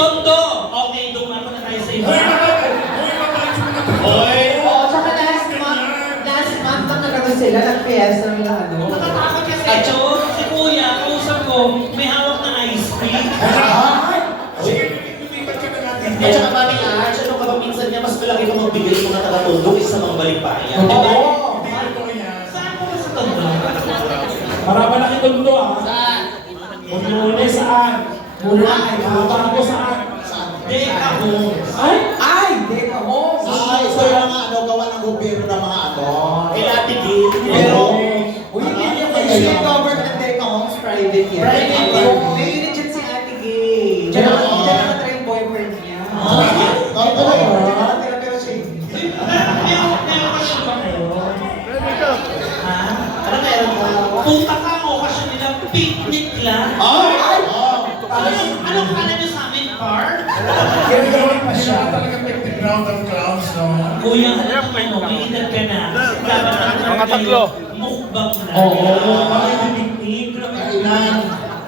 Tondo! Okay, dumako na tayo sa iba. Hoy! Oo, tsaka last month nang nagano sila, nag-fiesta nila ano. Natatakot kasi. Acho, si Kuya, kausap ko, may hawak na ice cream. Sige, lumipat ka na natin. At saka Mami Arch, ano ka ba minsan niya, mas malaki kang magbigay ng mga taga-Tondo kaysa mga balikbayan. Oo. Hindi totoo yan. Saan ko ba sa Tondo? Para malaki Tondo ah. Saan? Muna saan? Muna ay Para ko saan? Deka ko. Ay! Ay, Deka Homes! Ay, so yung mga ano, gawa ng gobyerno ng mga ano, ilatigil. Pero, Uy, hindi yung state government ng Deka Homes, private yan. Private yan. May unit dyan si Ate Gay. Diyan nakatry yung boyfriend niya. totoo. Diyan nakatira pero siya. May okasyon ba kayo? Ha? Ano meron ka? Punta ka ang okasyon nila, picnic lang. Ay! Anong kala nyo sa amin, park? Kaya gawin pa siya. Talaga picnic ground ng clowns, no? Kuya, alam mo, may edad ka na. Dapat Mga tatlo. Mukbang na. Oo. Bakit may picnic? Kainan.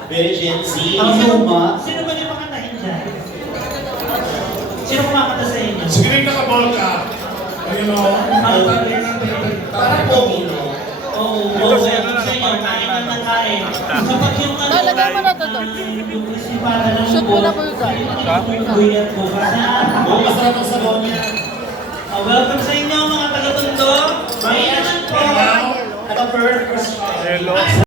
Very Gen Z. Ang luma. Sino ba yung makantahin dyan? Sino kumakanta sa inyo? Sige rin nakaball ka. Ayun o. Parang pogi, no? Oo, sa inyo, kain lang ng kain. Kapag yung ano, Talaga mo na to, Dok? yung principala ng Shoot mo na po yung guy. Kuya ko. Oo, masarap ang sabon niya. Welcome sa inyo mga taga-Tondo. May naman po. Hello. At a first. Hello.